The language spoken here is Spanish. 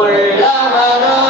por la mano.